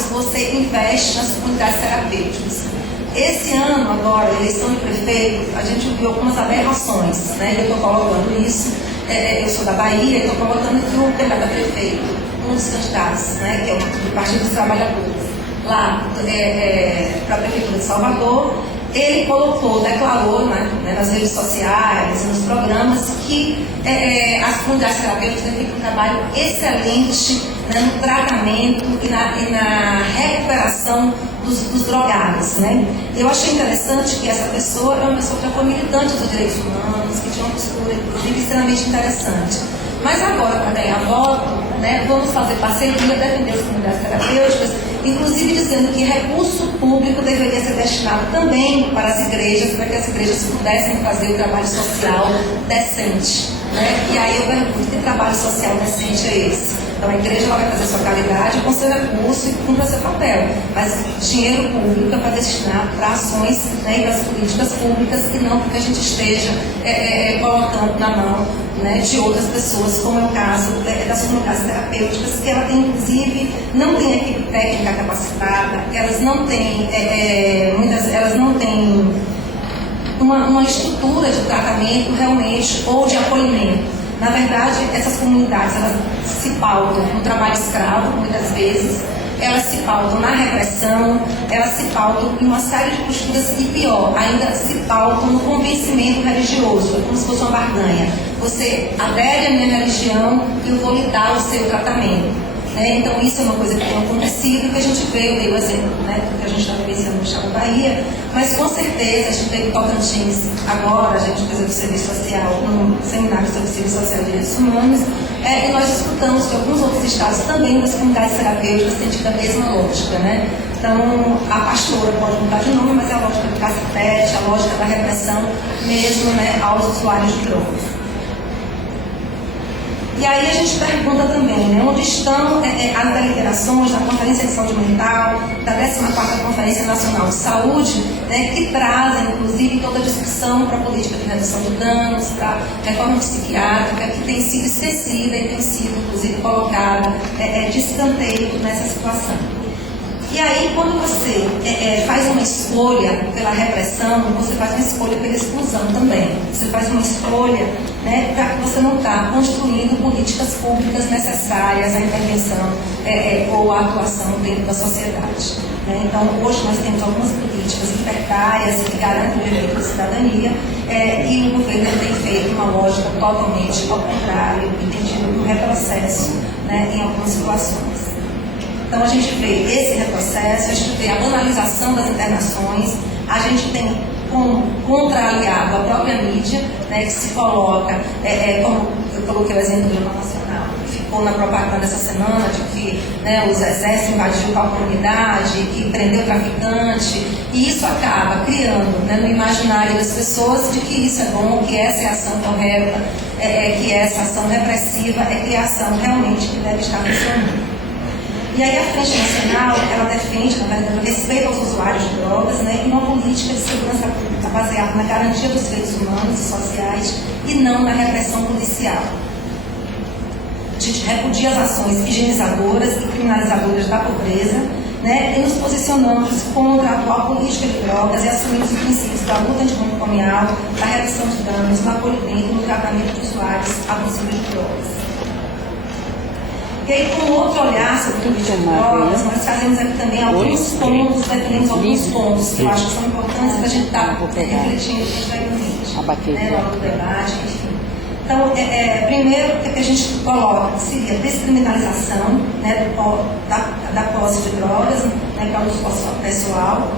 mais você investe nas comunidades terapêuticas. Esse ano, agora, eleição de prefeito, a gente viu algumas aberrações, né? Eu estou colocando isso, eu sou da Bahia, estou colocando aqui o candidato a prefeito, um dos candidatos, né? Que é o do Partido dos Trabalhadores, lá para a Prefeitura de Salvador. Ele declarou nas redes sociais, nos programas, que as comunidades terapêuticas têm feito um trabalho excelente, né, no tratamento e na recuperação dos drogados. Né? Eu achei interessante que essa pessoa é uma pessoa que já foi militante dos direitos humanos, que tinha uma postura, inclusive, extremamente interessante. Mas agora, para ganhar voto, né, vamos fazer parceria, defender as comunidades terapêuticas, inclusive dizendo que recurso público deveria ser destinado também para as igrejas, para que as igrejas pudessem fazer o trabalho social decente. Né? E aí eu pergunto, que trabalho social decente é esse? Então a igreja vai fazer sua caridade com seu recurso e cumpra seu papel, mas dinheiro público é para destinar para ações, né, e para as políticas públicas, e não porque a gente esteja colocando na mão, né, de outras pessoas, como é o caso das comunidades terapêuticas, que ela tem, inclusive, não tem equipe técnica capacitada, elas não têm, elas não têm uma estrutura de tratamento realmente ou de acolhimento. Na verdade, essas comunidades, elas se pautam no trabalho escravo, muitas vezes, elas se pautam na repressão, elas se pautam em uma série de posturas e, pior, ainda se pautam no convencimento religioso, é como se fosse uma barganha. Você adere à minha religião e eu vou lhe dar o seu tratamento. Então, isso é uma coisa que tem acontecido, que a gente vê, eu dei o exemplo, né, que a gente está vivenciando no estado da Bahia, mas com certeza a gente veio Tocantins agora, a gente fez o serviço social, no seminário sobre serviço social e direitos humanos, e nós escutamos que alguns outros estados também, das comunidades terapêuticas, têm tido a mesma lógica, né? Então, a pastora pode mudar de nome, mas é a lógica do cacetete, a lógica da repressão mesmo, né, aos usuários de drogas. E aí a gente pergunta também, né, onde estão as deliberações da Conferência de Saúde Mental, da 14ª Conferência Nacional de Saúde, né, que trazem, inclusive, toda a discussão para a política de redução de danos, para a reforma psiquiátrica, que tem sido esquecida e tem sido, inclusive, colocada de escanteio nessa situação. E aí, quando você faz uma escolha pela repressão, você faz uma escolha pela exclusão também. Você faz uma escolha, né, para que você não está construindo políticas públicas necessárias à intervenção ou à atuação dentro da sociedade. Né? Então, hoje nós temos algumas políticas libertárias que garantem o direito da cidadania e o governo tem feito uma lógica totalmente ao contrário, entendido do retrocesso, né, em algumas situações. Então, a gente vê esse retrocesso, a gente vê a banalização das internações, a gente tem como contra-aliado a própria mídia, né, que se coloca, como eu coloquei o exemplo do Jornal Nacional, que ficou na propaganda dessa semana de que, né, os exércitos invadiu a comunidade, que prendeu o traficante, e isso acaba criando, né, no imaginário das pessoas de que isso é bom, que essa é a ação correta, que essa ação repressiva é que é a ação realmente que deve estar funcionando. E aí a Frente Nacional, ela defende, na verdade, o respeito aos usuários de drogas, né, e uma política de segurança pública baseada na garantia dos direitos humanos e sociais e não na repressão policial. A gente repudia as ações higienizadoras e criminalizadoras da pobreza, né, e nos posicionamos contra a atual política de drogas e assumimos os princípios da luta antimanicomial, da redução de danos, no acolhimento e no tratamento de usuários abusivos de drogas. E aí, com outro olhar sobre o política de drogas, nós trazemos aqui também alguns pontos, definimos alguns pontos que eu acho que são importantes para a gente estar refletindo diariamente, né, no debate, enfim. Então, primeiro, o que a gente coloca seria a descriminalização, né, da posse de drogas, né, para uso pessoal,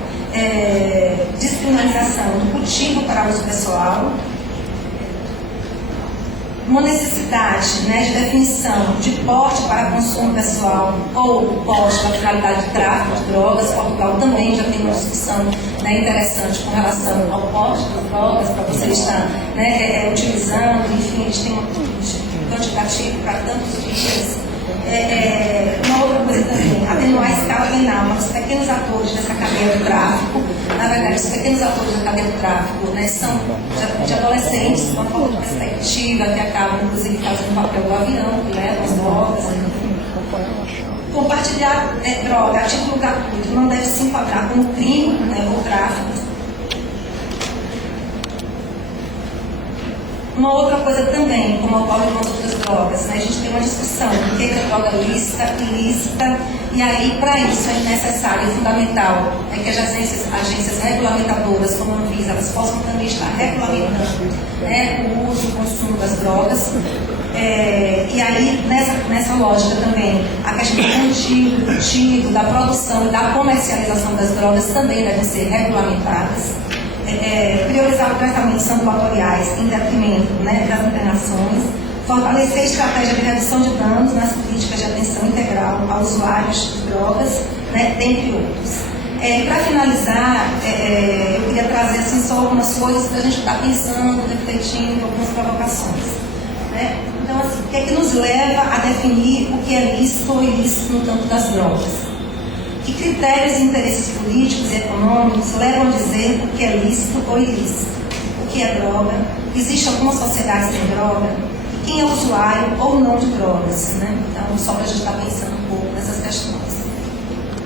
descriminalização do cultivo para uso pessoal, uma necessidade, né, de definição de porte para consumo pessoal ou porte para finalidade de tráfico de drogas. Portugal também já tem uma discussão, né, interessante com relação ao porte das drogas, para você estar, né, utilizando, enfim, a gente tem um quantitativo para tantos dias. Uma outra coisa também, atenuar a escala penal, mas os pequenos atores dessa cadeia do tráfico, na verdade, os pequenos atores da cadeia do tráfico, né, são de adolescentes, uma falta de perspectiva, que acabam, inclusive, fazendo o papel do avião, que leva as drogas, enfim. Compartilhar droga, artigo gratuito não deve se enquadrar como crime, né, ou tráfico. Uma outra coisa também, como ocorre com as outras drogas, né? A gente tem uma discussão do que é droga lícita, ilícita, e aí, para isso, é necessário e fundamental que as agências regulamentadoras, como a Anvisa, elas possam também estar regulamentando, né, o uso e o consumo das drogas. E aí, nessa lógica também, a questão do cultivo, da produção e da comercialização das drogas também devem ser regulamentadas. Priorizar tratamentos ambulatoriais em detrimento, né, das internações, fortalecer a estratégia de redução de danos nas políticas de atenção integral a usuários de drogas, né, dentre outros. Para finalizar, eu queria trazer assim, só algumas coisas para a gente estar pensando, refletindo, algumas provocações. Né? Então, assim, o que é que nos leva a definir o que é lícito ou ilícito no campo das drogas? Que critérios e interesses políticos e econômicos levam a dizer o que é lícito ou ilícito? O que é droga? Existe alguma sociedade sem droga? E quem é usuário ou não de drogas? Né? Então, só para a gente estar pensando um pouco nessas questões.